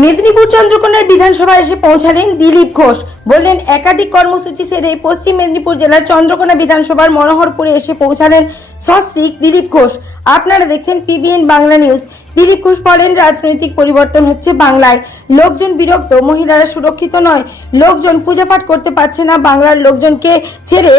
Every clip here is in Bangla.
মেদিনীপুর চন্দ্রকোনার বিধানসভায় এসে পৌঁছালেন দিলীপ ঘোষ। বললেন, একাধিক কর্মসূচি সেরে পশ্চিম মেদিনীপুর জেলার চন্দ্রকোনা বিধানসভার মনোহরপুরে এসে পৌঁছালেন সস্ত্রীক দিলীপ ঘোষ। আপনারা দেখছেন পিবিএন বাংলা নিউজ। দিলীপ ঘোষ বলেন, রাজনৈতিক পরিবর্তন হচ্ছে বাংলায়। লোকজন বিরক্ত, মহিলারা সুরক্ষিত নয়। লোকজন পূজাপাঠ করতে পারছে না। বাংলার লোকজনকে ছেড়ে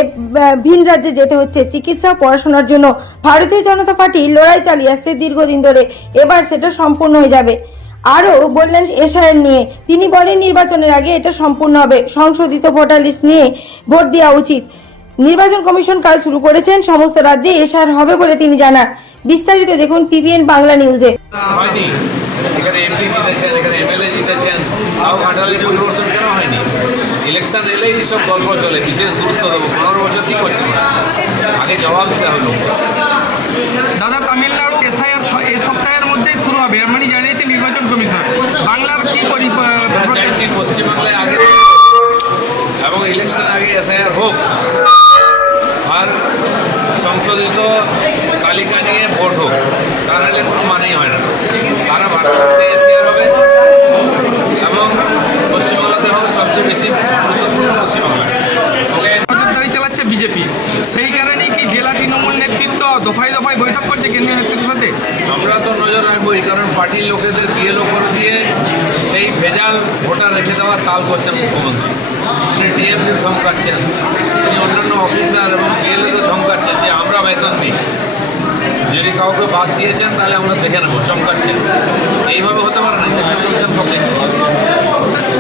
ভিন রাজ্যে যেতে হচ্ছে চিকিৎসা পড়াশোনার জন্য। ভারতীয় জনতা পার্টি লড়াই চালিয়ে আসছে দীর্ঘদিন ধরে। এবার সেটা সম্পূর্ণ হয়ে যাবে। আরও বললেন এশায়ের নিয়ে। তিনি বলেন নির্বাচনের আগে এটা সম্পূর্ণ হবে। সংশোধিত ভোটার লিস্ট নিয়ে ভোট দেওয়া উচিত। নির্বাচন কমিশন কাজ শুরু করেছেন সমস্ত রাজ্যে এশার হবে বলে তিনি জানান। বিস্তারিত দেখুন পিবিএন বাংলা নিউজে। এখানে এমপি জিতেছেন এখানে এমএলএ জিতেছেন। তাও ঘাটালে পরিবর্তন কেন হয়নি? ইলেকশন এলেই সব গল্প চলে বিশেষ গুরুত্ব দেবো। পনেরো বছর কি করছেন? আগে জবাব দিতে হবে দাদা তামিলনাড়ু এসআইআর এই সপ্তাহের মধ্যেই শুরু হবে। এমনই জানিয়েছে নির্বাচন কমিশন বাংলার কি পরি আমরা চাইছি পশ্চিমবাংলায় আগে এবং ইলেকশন আগে এসআইআর হোক আর সংশোধিত তালিকা নিয়ে ভোট হোক তা নাহলে কোনো মানেই হয় না। সারা ভারতবর্ষে এসআইআর হবে এবং পশ্চিমবাংলাতে হবে সবচেয়ে বেশি গুরুত্বপূর্ণ পশ্চিমবাংলা ওকে? চালাচ্ছে বিজেপি। সেই কারণেই কি জেলা তৃণমূল নেতৃত্ব দফায় দফায় বৈঠক করছে কেন্দ্রীয় নেতৃত্বের সাথে? আমরা তো নজর রাখবোই কারণ পার্টির লোকেদের বিএলও করে দিয়ে ভেজাল ভোটার রেখে দেওয়ার তাল করছেন মুখ্যমন্ত্রী। তিনি ডিএমকে ধমকাচ্ছেন তিনি অন্যান্য অফিসার এবং বিএলওদের ধমকাচ্ছেন যে আমরা বেতন দিই। যদি কাউকে বাদ দিয়েছেন তাহলে আমরা দেখে নেব চমকাচ্ছেন। এইভাবে হতে পারে না ইলেকশন কমিশন সব দেখছে।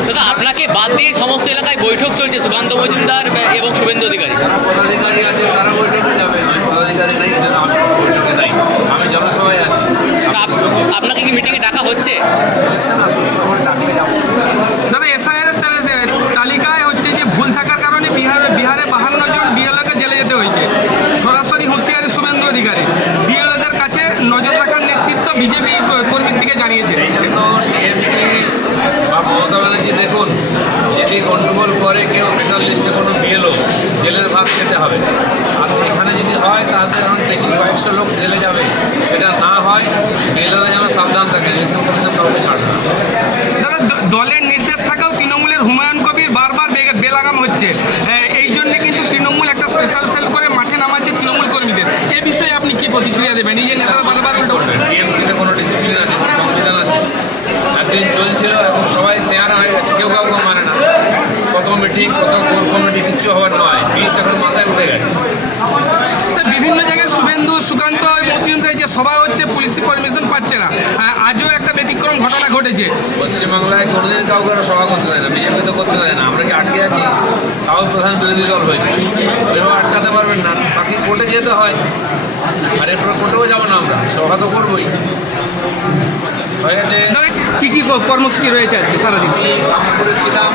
দাদা আপনাকে বাদ দিয়ে সমস্ত এলাকায় বৈঠক চলছে সুকান্ত মজুমদার এবং শুভেন্দু অধিকারী। যারা পদাধিকারী আছে তারা বৈঠকে যাবে আমি পদাধিকারী নাই আমি বৈঠকে নাই। আমি জনসভায় আছি আপ- আপনাকে কি মিটিংয়ে ডাকা হচ্ছে ইলেকশন আসুন তখন ডাকলে যাব দাদা এসআইআর তালিকায় হচ্ছে যে ভুল থাকার কারণে বিহারে বিহারে বাহান্ন জন বিএলওকে জেলে যেতে হয়েছে সরাসরি হুঁশিয়ারি শুভেন্দু অধিকারী বিএলওদের কাছে নজর রাখার নেতৃত্ব বিজেপি কর্মীর দিকে জানিয়েছে এই জন্য টিএমসি বা মমতা ব্যানার্জি দেখুন যদি গণ্ডগোল করে কেউ মেটাল লিস্টে কোনো বিএলও জেলের ভাত খেতে হবে আর এখানে এখন বেশি কয়েকশো লোক জেলে যাবে। সেটা না হয় বিএলওরা যেন সাবধান থাকে ইলেকশন কমিশন কাউকে ছাড়বে না। দাদা দলের নির্দেশ থাকাও তৃণমূলের হুমায়ুন কবির বারবার বেলাগাম হচ্ছে। হ্যাঁ, এই জন্য কিন্তু তৃণমূল একটা স্পেশাল সেল করে মাঠে নামাচ্ছে তৃণমূল কর্মীদের। এ বিষয়ে আপনি কি প্রতিক্রিয়া দেবেন? এই যে নেতারা বারবার উল্টো টিএমসিতে কোনো ডিসিপ্লিন আছে কোনো সংবিধান আছে? একদিন চলছিল এখন সবাই শেয়ার হয়ে গেছে কেউ কাউকে মানে না। কত মিটিং কত কোর কমিটি কিচ্ছু হওয়ার নয়। পিস এখন মাথায় উঠে গেছে তা বিভিন্ন জায়গায় শুভেন্দু সুকান্ত মজুমদার যে সভা হচ্ছে পুলিশি পারমিশন পাচ্ছে না। আজও একটা ব্যতিক্রম ঘটনা ঘটেছে। পশ্চিমবাংলায় কোনোদিন কাউকে সভা করতে দেয় না বিজেপি তো করতে দেয় না আমরা কি আটকে আছি? তাও প্রধান বিরোধী দল হয়েছে। এবার আটকাতে পারবেন না বাকি কোর্টে যেতে হয়। আর এরপর কোর্টেও যাব না আমরা সভা তো করবোই। হয়ে গেছে কি কি কর্মসূচি রয়েছে আজকে সারাদিন? আমি করেছিলাম